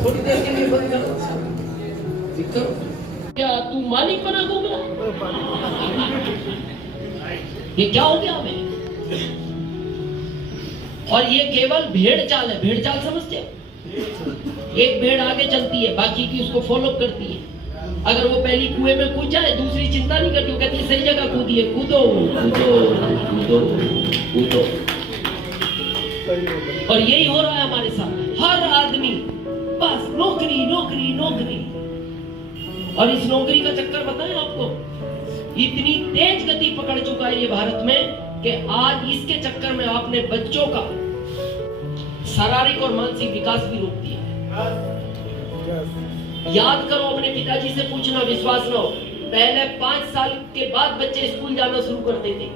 थोड़ी देर के लिए बन जाओ, क्या तू मालिक बना घूम रहा? ये क्या हो गया हमें? और ये केवल भेड़ चाल है। भेड़ चाल समझते हो? एक भेड़ आगे चलती है, बाकी की उसको फॉलो करती है। अगर वो पहली कुएं में कूद जाए, दूसरी चिंता नहीं करती, वो कहती है सही जगह कूदी है, कूदो कूदो कूदो कूदो। और यही हो रहा है हमारे साथ। हर आदमी बस नौकरी नौकरी नौकरी। और इस नौकरी का चक्कर बताएं आपको, इतनी तेज गति पकड़ चुका है ये भारत में कि आज इसके चक्कर में आपने बच्चों का शारीरिक और मानसिक विकास भी रोक दिया। याद करो, अपने पिताजी से पूछना, विश्वास न हो, पहले 5 साल के बाद बच्चे स्कूल जाना शुरू करते थे।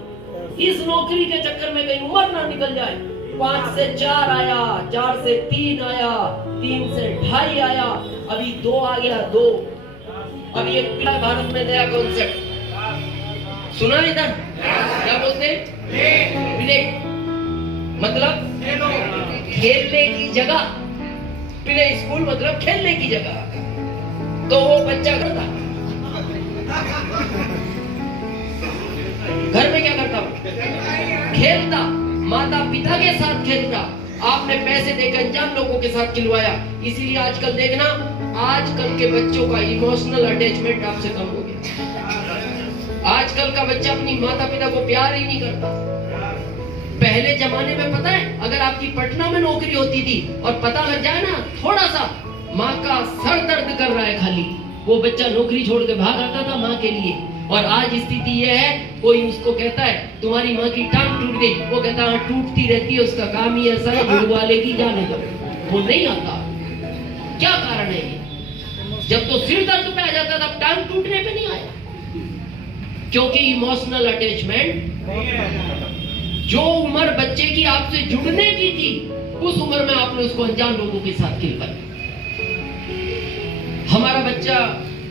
इस नौकरी के चक्कर में कहीं उम्र ना निकल जाए। 5 से 4 आया, 4 से 3 आया, 3 से 2.5 आया, अभी 2 आ गया 2। अभी एक पिला भारत में नया कॉन्सेप्ट सुना इधर, क्या बोलते हैं? प्ले, मतलब खेलने की जगह। प्ले स्कूल मतलब खेलने की जगह। तो वो बच्चा करता, घर में क्या करता? खेलता, माता पिता के साथ खेलता। आपने पैसे देकर अनजान लोगों के साथ खिलवाया। इसीलिए आजकल देखना, आजकल के बच्चों का इमोशनल अटैचमेंट आपसे कम हो गया। आजकल का बच्चा अपनी माता पिता को प्यार ही नहीं करता। पहले जमाने में पता है, अगर आपकी पटना में नौकरी होती थी और पता लग जाए ना थोड़ा सा, माँ का सर दर्द कर रहा है खाली, वो बच्चा नौकरी छोड़ के भाग आता था माँ के लिए। और आज स्थिति यह है, कोई उसको कहता है तुम्हारी माँ की टांग टूट गई, वो कहता है टूटती रहती है, उसका काम ही ऐसा है, जुड़वा लेगी, जाने दो। वो नहीं आता। क्या कारण है ये? जब तो सिर दर्द पे आ जाता था, टांग टूटने पे नहीं आया, क्योंकि इमोशनल अटैचमेंट। जो उम्र बच्चे की आपसे जुड़ने की थी, उस उम्र में आपने उसको अनजान लोगों के साथ खिलवाया। हमारा बच्चा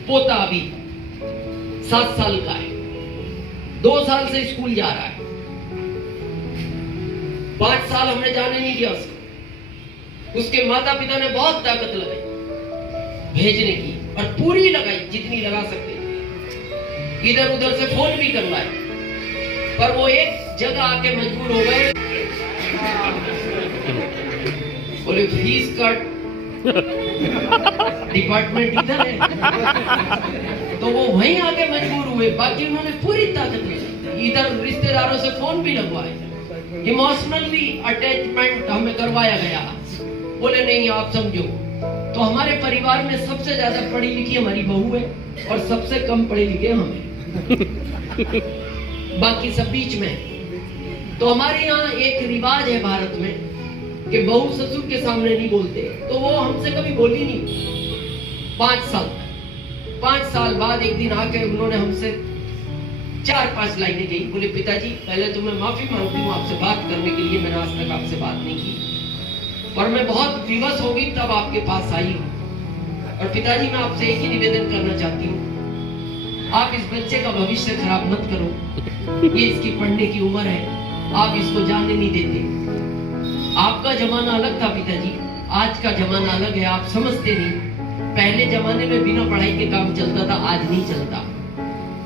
पोता अभी 7 साल का है, 2 साल से स्कूल जा रहा है। 5 साल हमने जाने नहीं दिया उसको। उसके माता पिता ने बहुत ताकत लगाई भेजने की, और पूरी लगाई जितनी लगा सकते थे। इधर उधर से फोन भी करवाए, पर वो एक जगह आके मजबूर हो गए। बोले फीस कट डिपार्टमेंट इधर है, तो वो वहीं आके मजबूर हुए। बाकी उन्होंने पूरी ताकत लगाई, इधर रिश्तेदारों से फोन भी लगवाए, इमोशनली अटैचमेंट हमें करवाया गया। बोले नहीं आप समझो। तो हमारे परिवार में सबसे ज्यादा पढ़ी लिखी हमारी बहू है और सबसे कम पढ़े लिखे हम हैं, बाकी सब बीच में। तो हमारे यहाँ एक रिवाज है भारत में कि बहू ससुर के सामने नहीं बोलते, तो वो हमसे कभी बोली नहीं 5 साल बाद एक दिन आकर उन्होंने हमसे 4-5 लाइनें कही। बोले पिताजी पहले तो मैं माफी मांगती हूँ आपसे बात करने के लिए, मैंने आज तक आपसे बात नहीं की, और मैं बहुत विवश हो गई तब आपके पास आई हूँ। और पिताजी मैं आपसे एक ही निवेदन करना चाहती हूँ, आप इस बच्चे का भविष्य खराब मत करो। ये इसकी पढ़ने की उम्र है, आप इसको जाने नहीं देते। आपका जमाना अलग था पिताजी, आज का जमाना अलग है, आप समझते नहीं। पहले जमाने में बिना पढ़ाई के काम चलता था, आज नहीं चलता।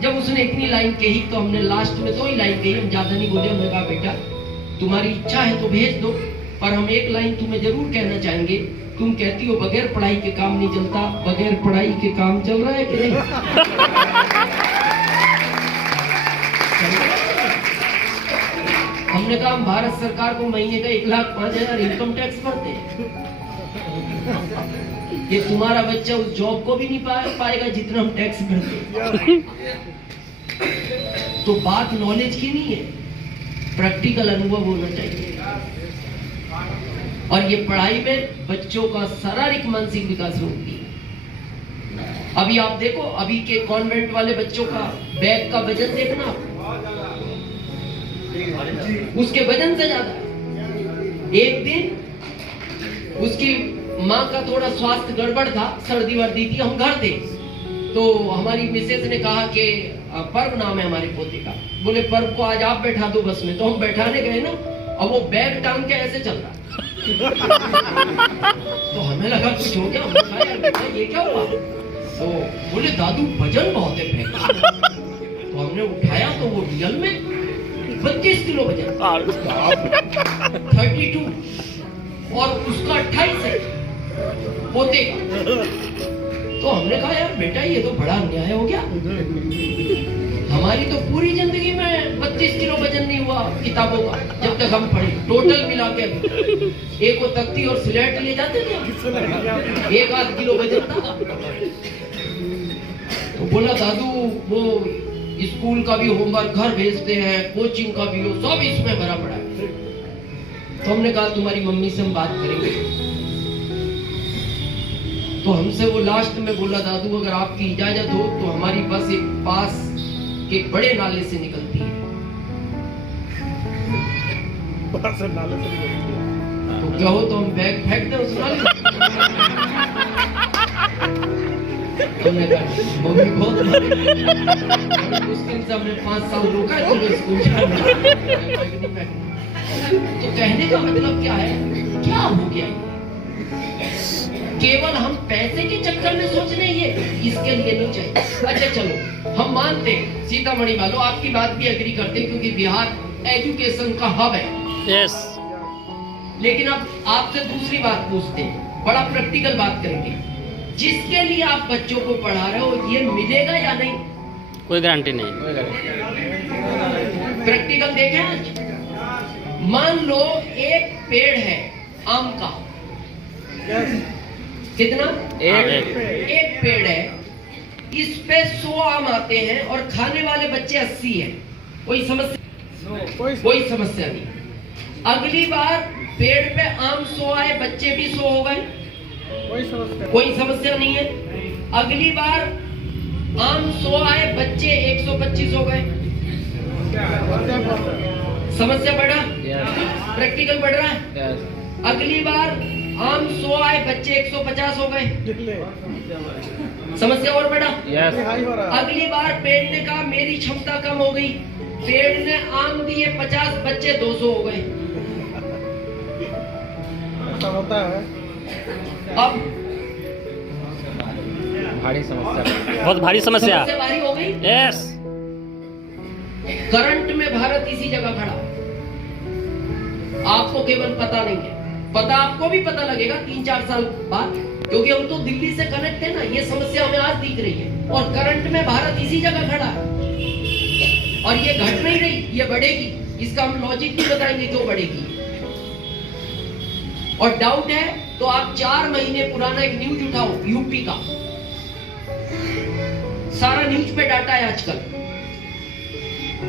जब उसने इतनी लाइन कही तो हमने लास्ट में 2 ही लाइन कही, हम ज्यादा नहीं बोले। हमने कहा बेटा तुम्हारी इच्छा है तो भेज दो, पर हम एक लाइन तुम्हें जरूर कहना चाहेंगे। तुम कहती हो बगैर पढ़ाई के काम नहीं चलता, बगैर पढ़ाई के काम चल रहा है कि नहीं? हमने कहा हम भारत सरकार को महीने का 1,05,000 इनकम टैक्स भरते हैं। ये तुम्हारा बच्चा उस जॉब को भी नहीं पाएगा जितना हम टैक्स भरते हैं। तो बात नॉलेज की नहीं है, प्रैक्टिकल अनुभव होना चाहिए। और ये पढ़ाई में बच्चों का शारीरिक मानसिक विकास रोकती है। अभी आप देखो, अभी के कॉन्वेंट वाले बच्चों का बैग का वजन देखना, उसके वजन से ज्यादा है। एक दिन उसकी माँ का थोड़ा स्वास्थ्य गड़बड़ था, सर्दी वर्दी थी, हम घर थे, तो हमारी मिसेज ने कहा कि पर्व नाम है हमारे पोते का, बोले पर्व को आज आप बैठा दो बस में। तो हम बैठाने गए ना, अब वो बैग टांग के ऐसे चल रहा है। तो हमें लगा कुछ हो गया, हमने कहा यार बेटा ये क्या हुआ? तो बोले दादू वजन बहुत है बैग का। तो हमने उठाया तो वो रियल में 32 किलो वजन, 32, और उसका 28 है पोते का। तो हमने कहा यार बेटा ये तो बड़ा अन्याय हो गया, हमारी तो पूरी जिंदगी में 32 किलो वजन नहीं हुआ किताबों का जब तक हम पढ़े, टोटल मिला के। एक वो तख्ती और स्लेट ले जाते थे, 1-8 किलो वजन था। तो बोला दादू वो स्कूल का भी होमवर्क घर भेजते हैं, कोचिंग का भी हो, सब इसमें भरा पड़ा है। तो हमने कहा तुम्हारी मम्मी से हम बात करेंगे। तो हमसे वो लास्ट में बोला दादू अगर आपकी इजाजत हो तो हमारी बस एक पास के बड़े नाले से निकलती है। तो क्या हो तो हम बैग फेंक दें उस नाले में? हमने कहा मम्मी बहुत मुश्किल से हमने 5 साल रोका है स्कूल जाना। तो कहने का मतलब क्या है, क्या हो गया? केवल हम पैसे के चक्कर में सोच रहे हैं, इसके लिए नहीं चाहिए। अच्छा चलो हम मानते हैं सीतामढ़ी वालों आपकी बात भी एग्री करते हैं क्योंकि बिहार एजुकेशन का हब है। यस। लेकिन अब आपसे दूसरी बात पूछते हैं, बड़ा प्रैक्टिकल बात करेंगे। जिसके लिए आप बच्चों को पढ़ा रहे हो ये मिलेगा या नहीं? कोई गारंटी नहीं। प्रैक्टिकल देखें आज। मान लो एक पेड़ है आम का, कितना? एक पेड़ है, इस पे 100 आम आते हैं और खाने वाले बच्चे 80 हैं। कोई समस्या? कोई समस्या नहीं। अगली बार पेड़ पे आम 100 आए, बच्चे भी 100 हो गए, कोई समस्या नहीं है। अगली बार आम 100 आए, बच्चे 125 हो गए, समस्या बढ़ा? प्रैक्टिकल बढ़ रहा है। अगली बार आम 100 आए, बच्चे 150 हो गए, समस्या और बढ़ा? अगली बार पेड़ ने कहा मेरी क्षमता कम हो गई, पेड़ ने आम दिए 50, बच्चे 200 हो गए। होता है। अब भारी समस्या, बहुत भारी समस्या भारी हो गई। यस। करंट में भारत इसी जगह खड़ा, आपको केवल पता नहीं है। पता आपको भी पता लगेगा 3-4 साल बाद, क्योंकि हम तो दिल्ली से कनेक्ट है ना। ये समस्या हमें आज दिख रही है और करंट में भारत इसी जगह खड़ा है और ये घट नहीं रही, ये बढ़ेगी। इसका हम लॉजिक भी बताएंगे क्यों बढ़ेगी। और डाउट है तो आप 4 महीने पुराना एक न्यूज उठाओ यूपी का, सारा न्यूज पे डाटा है आजकल।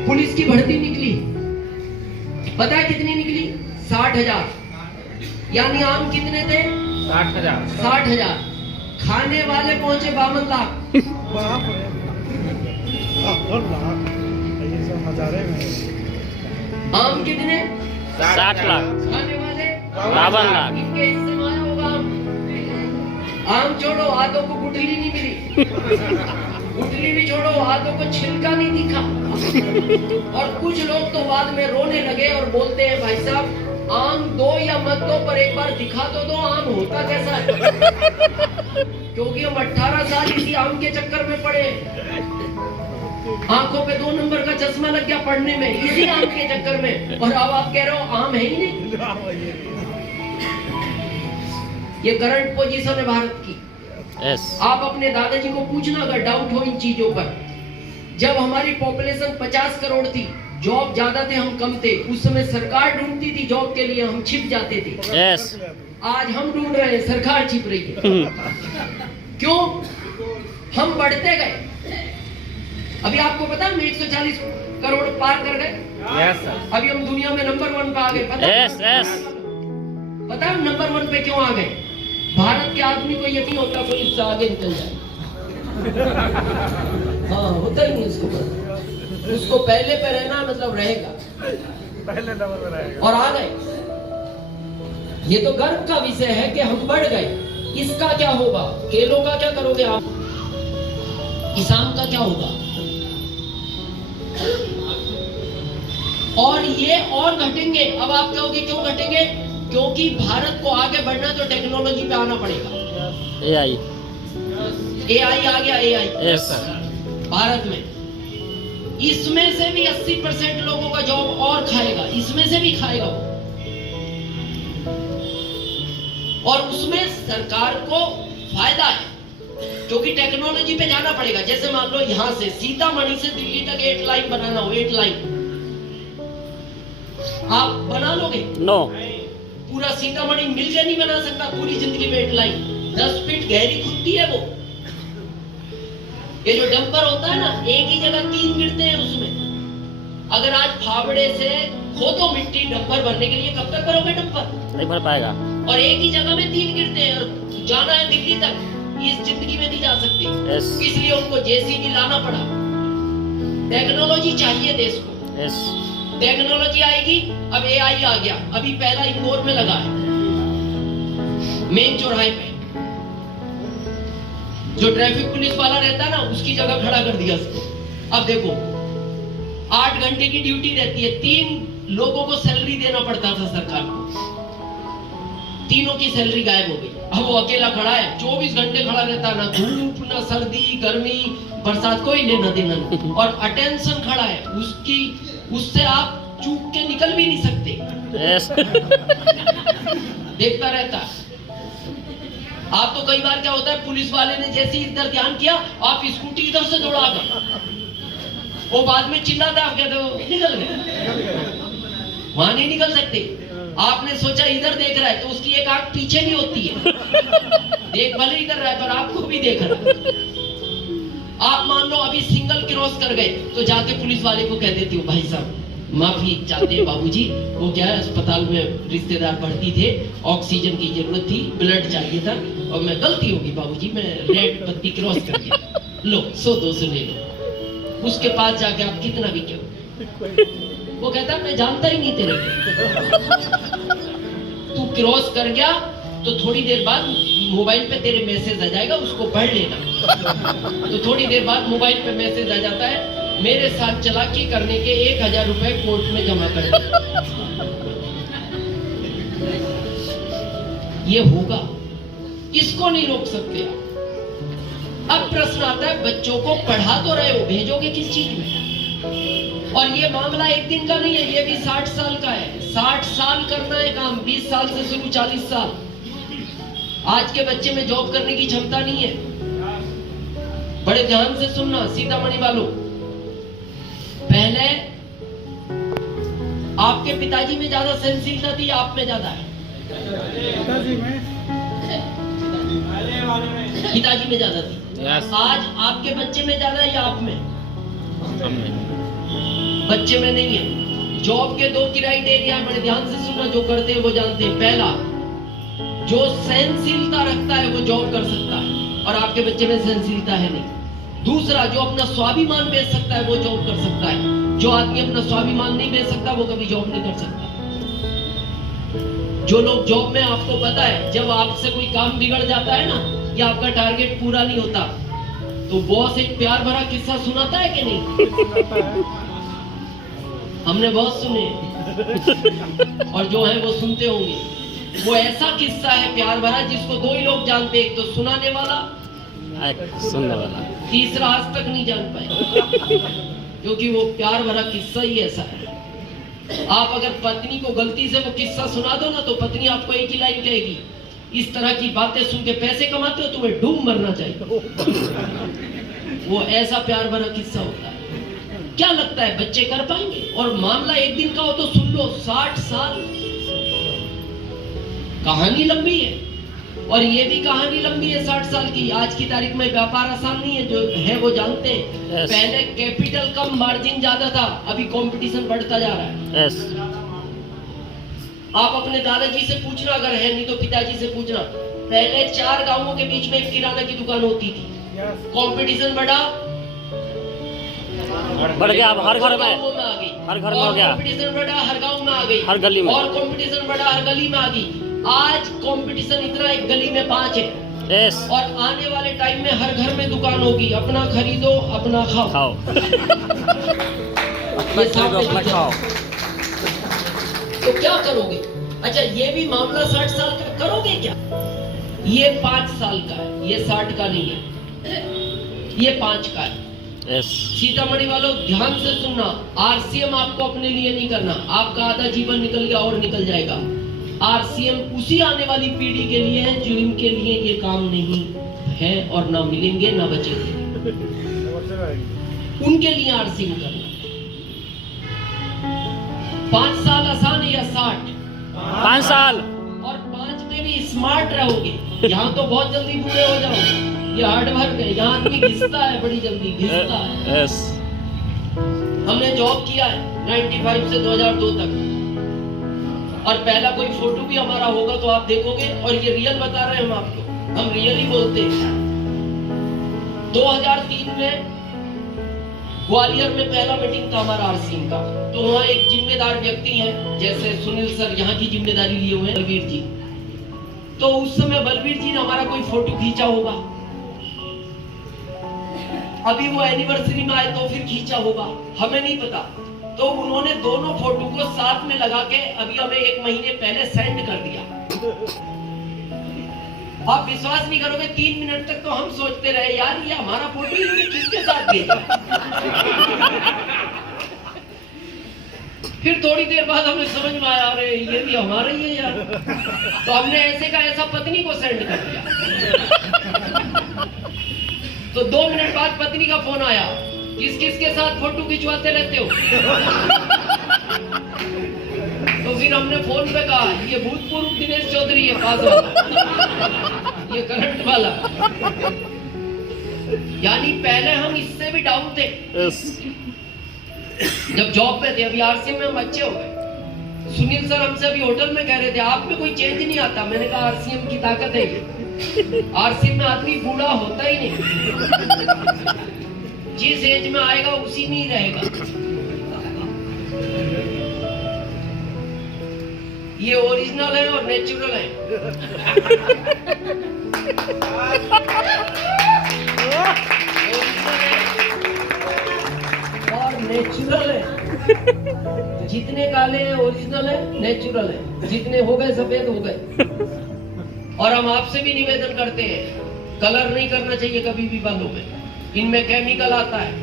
पुलिस की भर्ती निकली, पता है कितनी निकली? 60,000। यानी आम कितने थे? 60,000। खाने वाले पहुंचे 52 लाख। आम कितने? 60 लाख। खाने वाले 52 लाख। इनके हिस्से में आया होगा आम छोड़ो, हाथों को गुठली नहीं मिली। गुठली भी छोड़ो, हाथों को छिलका नहीं दिखा। और कुछ लोग तो बाद में रोने लगे और बोलते हैं भाई साहब आम दो या मत दो पर एक बार दिखा तो दो आम होता कैसा है। क्योंकि हम 18 साल इसी आम के चक्कर में पड़े, आंखों पे 2 नंबर का चश्मा लग गया पढ़ने में इसी आम के चक्कर में, और अब आप कह रहे हो आम है ही नहीं। ये करंट पोजीशन है भारत की। yes. आप अपने दादाजी को पूछना अगर डाउट हो इन चीजों पर। जब हमारी पॉपुलेशन 50 करोड़ थी, जॉब ज्यादा थे हम कम थे, उस समय सरकार ढूंढती थी जॉब के लिए, हम छिप जाते थे। yes. आज हम ढूंढ रहे हैं, सरकार छिप रही है। क्यों? हम बढ़ते गए। अभी आपको पता है हम 140 करोड़ पार कर गए। yes, अभी हम दुनिया में नंबर 1 पे आ गए। पता है? yes, yes. पता है नंबर 1 पे क्यों आ गए? भारत के आदमी को ये नहीं होता कोई इससे आगे निकल जाए। हाँ, होता ही नहीं उसको पता। उसको पहले पे रहना मतलब रहेगा, पहले नंबर पे रहेगा। और आ गए। ये तो गर्व का विषय है कि हम बढ़ गए। इसका क्या होगा? केलों का क्या करोगे आप? किसान का क्या होगा? और ये और घटेंगे। अब आप कहोगे क्यों घटेंगे? क्योंकि भारत को आगे बढ़ना तो टेक्नोलॉजी पे आना पड़ेगा। AI। AI आ गया, AI यस। भारत में। इसमें से भी 80% लोगों का जॉब और खाएगा, इसमें से भी खाएगा वो। और उसमें सरकार को फायदा है, क्योंकि टेक्नोलॉजी पे जाना पड़ेगा। जैसे मान लो यहां से सीतामढ़ी से दिल्ली तक 8 लाइन बनाना हो, 8 लाइन आप बना लोगे? नो। पूरा सीतामढ़ी मिलकर नहीं बना सकता पूरी जिंदगी में 8 लाइन। 10 फीट गहरी खुदती है वो। ये जो डंपर होता है ना, एक ही जगह 3 गिरते हैं उसमें। अगर आज फावड़े से खोदो मिट्टी डंपर भरने के लिए, कब तक भरोगे डंपर? नहीं भर पाएगा। और एक ही जगह में 3 गिरते हैं, और जाना है दिल्ली तक, इस जिंदगी में नहीं जा सकते। यस। इसलिए उनको जेसीबी लाना पड़ा। टेक्नोलॉजी चाहिए देश को। यस। टेक्नोलॉजी आएगी। अब AI आ गया। अभी पहला इंदौर में लगा है, मेन चौराहे पे। जो ट्रैफिक पुलिस वाला रहता है ना, उसकी जगह खड़ा कर दिया उसको। अब देखो 8 घंटे की ड्यूटी रहती है, 3 लोगों को सैलरी देना पड़ता था सरकार को। तीनों की सैलरी गायब हो गई। अब वो अकेला खड़ा है, 24 घंटे खड़ा रहता है, ना धूप ना सर्दी गर्मी बरसात, कोई लेना देना नहीं। और अटेंशन खड़ा है उसकी, उससे आप चूक के निकल भी नहीं सकते। यस। देखता रहता है। आप तो कई बार क्या होता है, पुलिस वाले ने जैसे ही इधर ध्यान किया, आप स्कूटी इधर से दौड़ा कर, वो बाद में चिल्लाता, आप कहते हो निकल गए। वहां नहीं निकल सकते। आपने सोचा इधर देख रहा है, तो उसकी एक आंख पीछे भी होती है। देख भले इधर रहा है, पर आपको भी देख रहा है। आप मान लो अभी सिंगल क्रॉस कर गए, तो जाके पुलिस वाले को कह देती हो, भाई साहब माफी चाहते हैं बाबूजी, वो क्या है अस्पताल में रिश्तेदार भर्ती थे, ऑक्सीजन की जरूरत थी, ब्लड चाहिए था, और मैं गलती होगी बाबूजी, मैं रेड बत्ती क्रॉस कर गया। लो 100-200 ले लो। उसके पास जाके आप कितना भी क्यों, वो कहता मैं जानता ही नहीं तेरे को। तू क्रॉस कर गया तो थोड़ी देर बाद मोबाइल पे तेरे मैसेज आ जाएगा, उसको पढ़ लेना। तो थोड़ी देर बाद मोबाइल पे मैसेज आ जाता है, मेरे साथ चालाकी करने के 1000 रुपए कोर्ट में जमा कर दे। ये होगा, इसको नहीं रोक सकते आप। अब प्रश्न आता है, बच्चों को पढ़ा तो रहे हो, भेजोगे किस चीज में? और ये मामला एक दिन का नहीं है, ये भी 60 साल का है। 60 साल करना है काम, 20 साल से शुरू 40 साल। आज के बच्चे में जॉब करने की क्षमता नहीं है। बड़े ध्यान से सुनना सीतामढ़ी वालों, पहले आपके पिताजी में ज्यादा सहनशीलता थी, आप में ज्यादा है? पिताजी में ज्यादा थी। Yes. आज आपके बच्चे में ज्यादा है या आप में? बच्चे में नहीं है। जॉब के 2 क्राइटेरिया है, बड़े ध्यान से सुनना, जो करते हैं वो जानते हैं। पहला, जो सहनशीलता रखता है वो जॉब कर सकता है, और आपके बच्चे में सहनशीलता है नहीं। दूसरा, जो अपना स्वाभिमान बेच सकता है वो जॉब कर सकता है। जो आदमी अपना स्वाभिमान नहीं बेच सकता वो कभी जॉब नहीं कर सकता। जो लोग जॉब में, आपको पता है, जब आपसे कोई काम बिगड़ जाता है ना, या आपका टारगेट पूरा नहीं होता, तो बॉस एक प्यार भरा किस्सा सुनाता है कि नहीं? हमने बहुत सुने, और जो है वो सुनते होंगे। वो ऐसा किस्सा है प्यार भरा, जिसको 2 ही लोग जानते हैं, एक तो सुनाने वाला, सुनने वाला, तीसरा आज तक नहीं जान पाए, क्योंकि वो प्यार भरा किस्सा ही ऐसा है। आप अगर पत्नी को गलती से वो किस्सा सुना दो ना, तो पत्नी आपको एक ही लाइन कहेगी, इस तरह की बातें सुन के पैसे कमाते हो, तुम्हें डूब मरना चाहिए। वो ऐसा प्यार भरा किस्सा होता है। क्या लगता है बच्चे कर पाएंगे? और मामला एक दिन का हो तो सुन लो, 60 साल कहानी लंबी है। और ये भी कहानी लंबी है 60 साल की। आज की तारीख में व्यापार आसान नहीं है, जो है वो जानते हैं। Yes. पहले कैपिटल कम, मार्जिन ज्यादा था, अभी कंपटीशन बढ़ता जा रहा है। यस। आप अपने दादाजी से पूछना, अगर है, नहीं तो पिताजी से पूछना। पहले 4 गांवों के बीच में एक किराना की दुकान होती थी। कंपटीशन बढ़ा, बढ़ गया, अब हर घर में, आ गई। हर घर में हो गया। कंपटीशन बढ़ा, हर गांव में आ गई, हर गली में। और कंपटीशन बढ़ा, हर गली में आ गई। आज कंपटीशन इतना, एक गली में 5 है। यस। और आने वाले टाइम में हर घर में दुकान होगी। अपना खरीदो, अपना खाओ। खाओ। ये अपना सामने खरीदो, अपना दिख खाओ। रहा है। तो क्या करोगे? अच्छा, ये भी मामला 60 साल का, करोगे क्या? ये 5 साल का है, ये 60 का नहीं है, ये 5 का है। यस सीतामढ़ी वालों ध्यान से सुनना, आरसीएम आपको अपने लिए नहीं करना, आपका आधा जीवन निकल गया और निकल जाएगा। आरसीएम उसी आने वाली पीढ़ी के लिए है जिनके लिए ये काम नहीं है और ना मिलेंगे ना बचेंगे, उनके लिए आरसीएम करना। 5 साल आसान है या 60? 5 साल। और 5 में भी स्मार्ट रहोगे। यहाँ तो बहुत जल्दी बूढ़े हो जाओगे, ये हार्ड वर्क है, यहाँ आदमी घिसता है, बड़ी जल्दी घिसता है। यस हमने जॉब किया है 95 से 2002 तक, और पहला कोई फोटो भी हमारा होगा तो आप देखोगे, और ये रियल बता रहे हैं हम आपको, हम रियल ही बोलते हैं। 2003 में ग्वालियर में पहला मीटिंग था हमारा आरसीएम का, तो वहाँ एक जिम्मेदार व्यक्ति हैं, जैसे सुनील सर यहाँ की जिम्मेदारी लिए हुए हैं, बलवीर जी। तो उस समय बलवीर जी ने हमारा कोई फोटो खींचा होगा, अभी वो एनिवर्सरी में आए तो फिर खींचा होगा, हमें नहीं पता। तो उन्होंने दोनों फोटो को साथ में लगा के अभी हमें 1 महीने पहले सेंड कर दिया। आप विश्वास नहीं करोगे, 3 मिनट तक तो हम सोचते रहे यार ये हमारा फोटो इन्होंने किसके साथ भेजा। फिर थोड़ी देर बाद हमें समझ में आया, अरे ये भी हमारा ही है यार। तो हमने ऐसे का ऐसा पत्नी को सेंड कर दिया। तो 2 मिनट बाद पत्नी का फोन आया, किस किस के साथ फोटो खिंचवाते रहते हो? तो फिर हमने फोन पे कहा ये भूतपूर्व दिनेश चौधरी है, पास वाला, ये करंट वाला। यानी पहले हम इससे भी डाउन थे यस जब जॉब पे थे, अभी आरसीएम में हम अच्छे हो गए। सुनील सर हमसे अभी होटल में कह रहे थे आप में कोई चेंज नहीं आता। मैंने कहा आरसीएम की ताकत है ये, आरसीएम में आदमी बूढ़ा होता ही नहीं, जिस एज में आएगा उसी में ही रहेगा। ये ओरिजिनल है और नेचुरल है। और नेचुरल है, जितने काले हैं ओरिजिनल है, नेचुरल है, जितने हो गए सफेद हो गए। और हम आपसे भी निवेदन करते हैं, कलर नहीं करना चाहिए कभी भी बालों में, इनमें केमिकल आता है,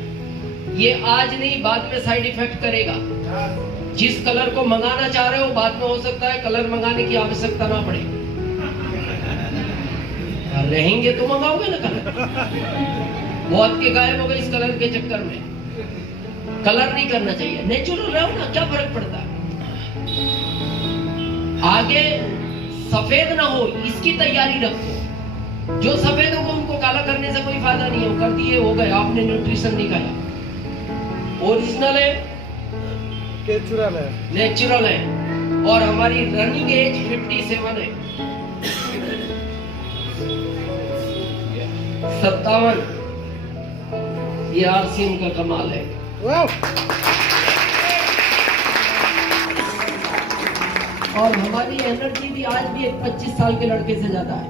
ये आज नहीं बाद में साइड इफेक्ट करेगा। जिस कलर को मंगाना चाह रहे हो बाद में हो सकता है कलर मंगाने की आवश्यकता ना पड़े, रहेंगे तो मंगाओगे ना कलर। बहुत के गायब हो गए इस कलर के चक्कर में। कलर नहीं करना चाहिए, नेचुरल रहो ना, क्या फर्क पड़ता है। आगे सफेद ना हो इसकी तैयारी रखो, जो सफेद होगा उनको काला करने से कोई फायदा नहीं है, कर दिए हो गए, आपने न्यूट्रिशन नहीं खाया। ओरिजिनल है, नेचुरल है, और हमारी रनिंग एज 57 है, 57। ये आरसीएम का कमाल है। और हमारी एनर्जी भी आज भी एक 25 साल के लड़के से ज्यादा है।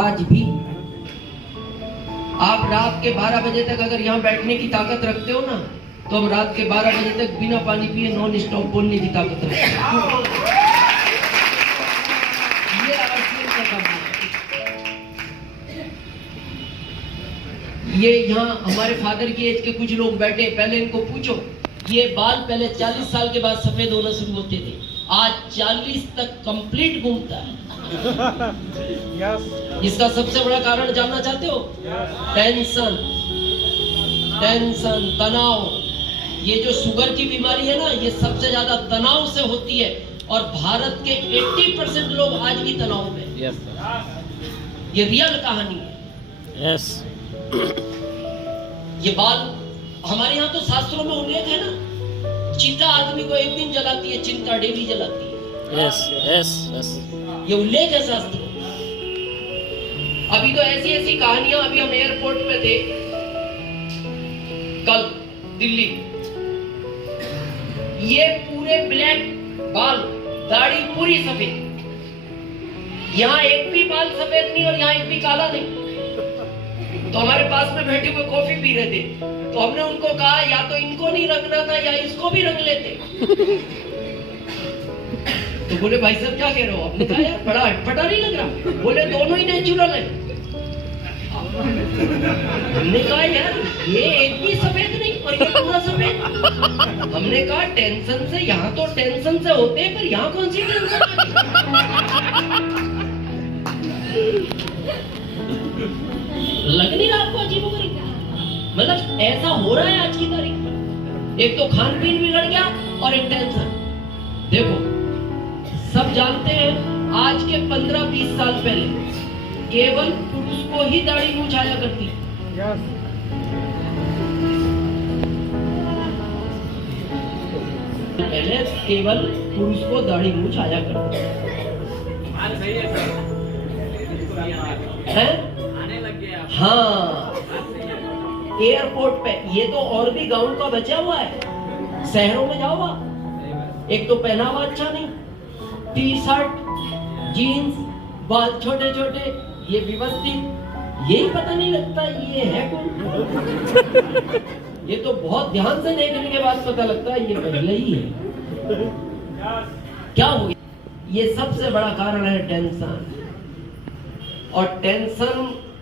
आज भी आप रात के 12 बजे तक अगर यहाँ बैठने की ताकत रखते हो ना, तो हम रात के 12 बजे तक बिना पानी पिए नॉन स्टॉप बोलने की ताकत रखते हैं। ये आरसीएम का कमाल है। ये यहाँ हमारे फादर की एज के कुछ लोग बैठे, पहले इनको पूछो, ये बाल पहले 40 साल के बाद सफेद होना शुरू होते थे, आज 40 तक कंप्लीट घूमता है। इसका सबसे बड़ा कारण जानना चाहते हो? टेंशन, तनाव। ये जो शुगर की बीमारी है ना, ये सबसे ज्यादा तनाव से होती है, और भारत के 80% लोग आज भी तनाव में। ये रियल कहानी है। यस ये बाल हमारे यहाँ तो शास्त्रों में उल्लेख है ना, चिंता आदमी को एक दिन जलाती है, चिंता डेली जलाती है। यस यस यस ये उल्लेख है शास्त्रों। अभी तो ऐसी ऐसी कहानियां, अभी हम एयरपोर्ट पे थे कल दिल्ली, ये पूरे ब्लैक बाल, दाढ़ी पूरी सफेद, यहाँ एक भी बाल सफेद नहीं और यहाँ एक भी काला नहीं। तो हमारे पास में बैठे हुए कॉफी पी रहे थे, तो हमने उनको कहा या तो इनको नहीं रंगना था या इसको भी रंग लेते। तो बोले भाई साहब क्या कह रहे हो? आपने कहा यार बड़ा अटपटा नहीं लग रहा? बोले दोनों ही नेचुरल है। हमने कहा यार ये एक भी सफेद नहीं और ये पूरा सफेद। हमने कहा टेंशन से, यहाँ तो टेंशन से होते हैं, पर यहाँ कौन सी टेंशन? लग नहीं रहा आपको अजीबोगरीब? मतलब ऐसा हो रहा है आज की तारीख में। एक तो खान पीन बिगड़ गया और एक टेंशन। देखो सब जानते हैं आज के 15-20 साल पहले केवल पुरुष को ही दाढ़ी मूंछ आया करती। यस पहले केवल पुरुष को दाढ़ी मूंछ आया करती है। आने लग गया। हाँ एयरपोर्ट पे ये तो और भी गांव का बचा हुआ है। शहरों में जाओ आप, एक तो पहनावा अच्छा नहीं, टी शर्ट जीन्स, बाल छोटे छोटे, ये व्यवस्थित, यही पता नहीं लगता ये है कौन। ये तो बहुत ध्यान से देखने के बाद पता लगता है ये पहले ही है। क्या हो गया? ये सबसे बड़ा कारण है टेंशन। और टेंशन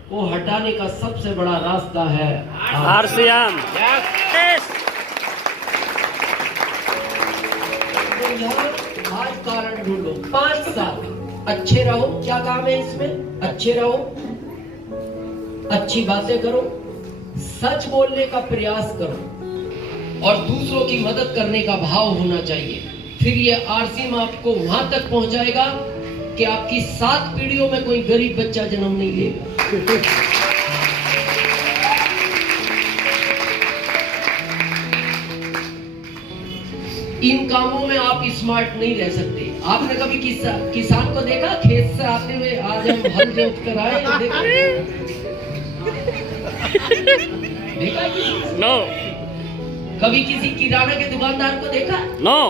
को हटाने का सबसे बड़ा रास्ता है RCM। तो यहाँ आज कारण ढूंढो। 5 साल अच्छे रहो। क्या काम है इसमें? अच्छे रहो, अच्छी बातें करो, सच बोलने का प्रयास करो और दूसरों की मदद करने का भाव होना चाहिए। फिर ये RCM आपको वहां तक पहुंचाएगा कि आपकी 7 पीढ़ियों में कोई गरीब बच्चा जन्म नहीं लेगा। इन कामों में आप स्मार्ट नहीं रह सकते। आपने कभी किसान को देखा खेत से आते हुए आज हम हल जोत कर आए? देखा किसी? नो कभी किसी किराना के दुकानदार को देखा? नो।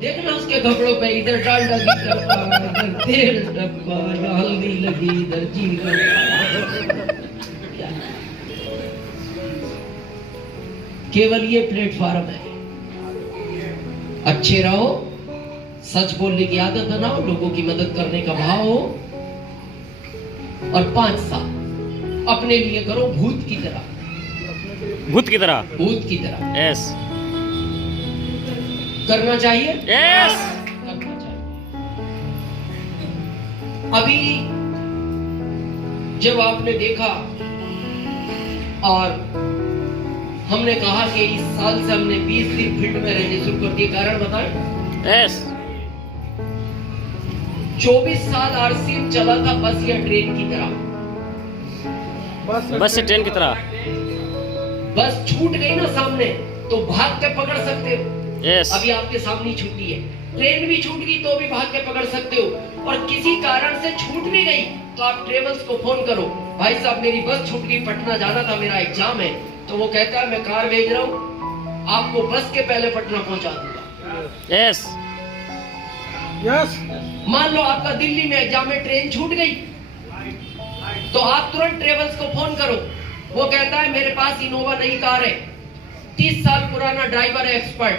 देखना उसके कपड़ों पे इधर डालडा की डब्बा, इधर तेल डब्बा, इधर हल्दी लगी, इधर जीरा। केवल ये प्लेटफॉर्म है। अच्छे रहो, सच बोलने की आदत बनाओ, लोगों की मदद करने का भाव हो और 5 साल अपने लिए करो भूत की तरह। भूत की तरह। भूत की तरह यस करना चाहिए। यस करना चाहिए। अभी जब आपने देखा और हमने कहा कि इस साल से हमने 20 दिन फील्ड में रहने शुरू कर दिए, कारण बताएं? यस 24 साल RCM चला था बस या ट्रेन की तरह। बस से ट्रेन की तरह। बस छूट गई ना सामने तो भाग के पकड़ सकते हो। यस अभी आपके सामने छूटी है, ट्रेन भी छूट गई तो भी भाग के पकड़ सकते हो। और किसी कारण से छूट भी गई तो आप ट्रेवल्स को फोन करो, भाई साहब मेरी बस छूट गई, पटना जाना था, मेरा एग्जाम है। तो वो कहता है मैं कार भेज रहा हूँ, आपको बस के पहले पटना पहुंचा दूंगा। यस यस मान लो आपका दिल्ली में एग्जाम में ट्रेन छूट गई तो आप तुरंत ट्रेवल्स को फोन करो, वो कहता है मेरे पास इनोवा नई कार है, 30 साल पुराना ड्राइवर है एक्सपर्ट,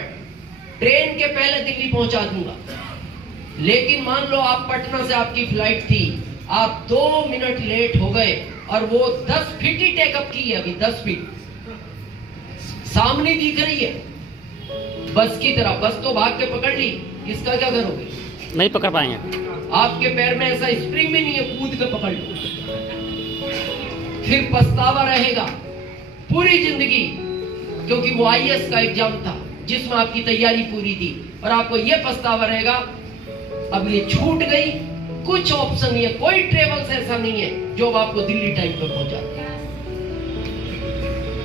ट्रेन के पहले दिल्ली पहुंचा दूंगा। लेकिन मान लो आप पटना से आपकी फ्लाइट थी, आप 2 मिनट लेट हो गए और वो 10 फीट ही टेकअप की है, अभी 10 फीट सामने दिख रही है बस की तरह, बस तो भाग के पकड़ ली, इसका क्या करोगे? नहीं पकड़ पाएंगे। आपके पैर में ऐसा स्प्रिंग भी नहीं है, कूद के पकड़ लो। फिर पछतावा रहेगा पूरी जिंदगी, क्योंकि वो IAS का एग्जाम था जिसमें आपकी तैयारी पूरी थी और आपको ये पछतावा रहेगा अब ये छूट गई। कुछ ऑप्शन नहीं है, कोई ट्रेवल्स ऐसा नहीं है जो आपको दिल्ली टाइम पर पहुंचा दे।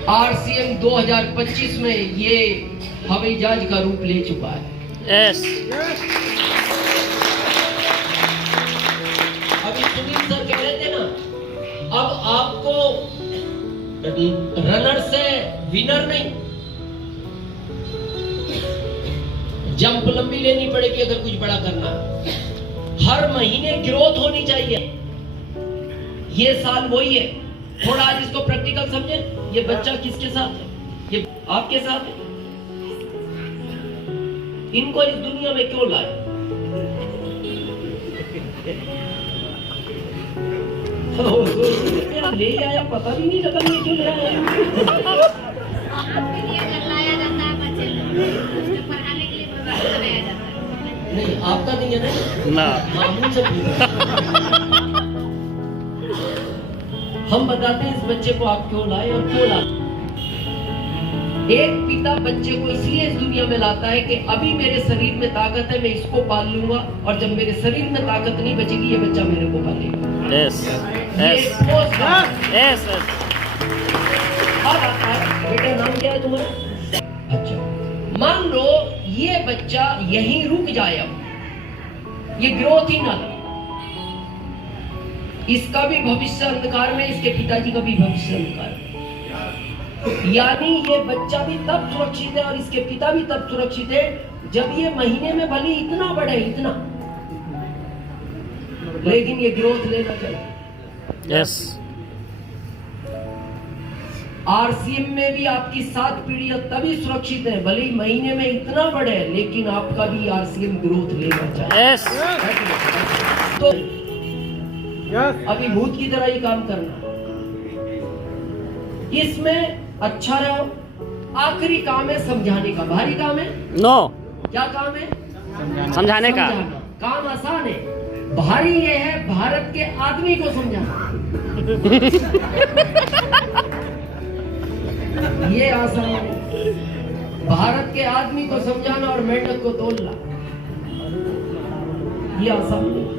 RCM 2025 में ये हवाई जहाज का रूप ले चुका है। यस अभी सुनील सर कह रहे थे ना, अब आपको रनर से विनर नहीं, जंप लंबी लेनी पड़ेगी अगर कुछ बड़ा करना है। हर महीने ग्रोथ होनी चाहिए। ये साल वही है। थोड़ा आज इसको प्रैक्टिकल समझे। ये बच्चा किसके साथ है? ये आपके साथ है। इनको इस दुनिया में क्यों लाए? ले आया, पता भी नहीं लगा ये क्यों ले आया। आपके लिए अगर लाया जाता है बच्चे लोग, उसको पढ़ाने के लिए व्यवस्था बनाया जाता है। नहीं, आपका नहीं है ना, ना मामूल से पूछा। हम बताते हैं इस बच्चे को आप क्यों लाए और क्यों लाए। एक पिता बच्चे को इसलिए इस दुनिया में लाता है कि अभी मेरे शरीर में ताकत है, मैं इसको पाल लूंगा, और जब मेरे शरीर में ताकत नहीं बचेगी ये बच्चा मेरे को पालेगा। यस ये यस ठोस बात है। यस यस अब आता है, बेटा नाम क्या है तुम्हारा? अच्छा, मान लो ये बच्चा यहीं रुक जाए, अब ये ग्रोथ ही ना ले, इसका भी भविष्य अंधकार में, इसके पिताजी का भी भविष्य अंधकार में। यानी ये बच्चा भी तब सुरक्षित है और इसके पिता भी तब सुरक्षित है जब ये महीने में भले इतना बढ़े, इतना, लेकिन ये ग्रोथ लेना चाहिए। यस आरसीएम में भी आपकी 7 पीढ़ियां तभी सुरक्षित है, भले ही महीने में इतना बढ़े, लेकिन आपका भी आरसीएम ग्रोथ लेना चाहिए। यस तो Yes. अभी भूत की तरह ही काम करना, इसमें अच्छा रहो। आखिरी काम है समझाने का, भारी काम है। नो क्या काम है? समझाने का समझाना। काम आसान है, भारी ये है भारत के आदमी को समझाना। ये आसान है, भारत के आदमी को समझाना और मेंढक को तोलना, ये आसान है।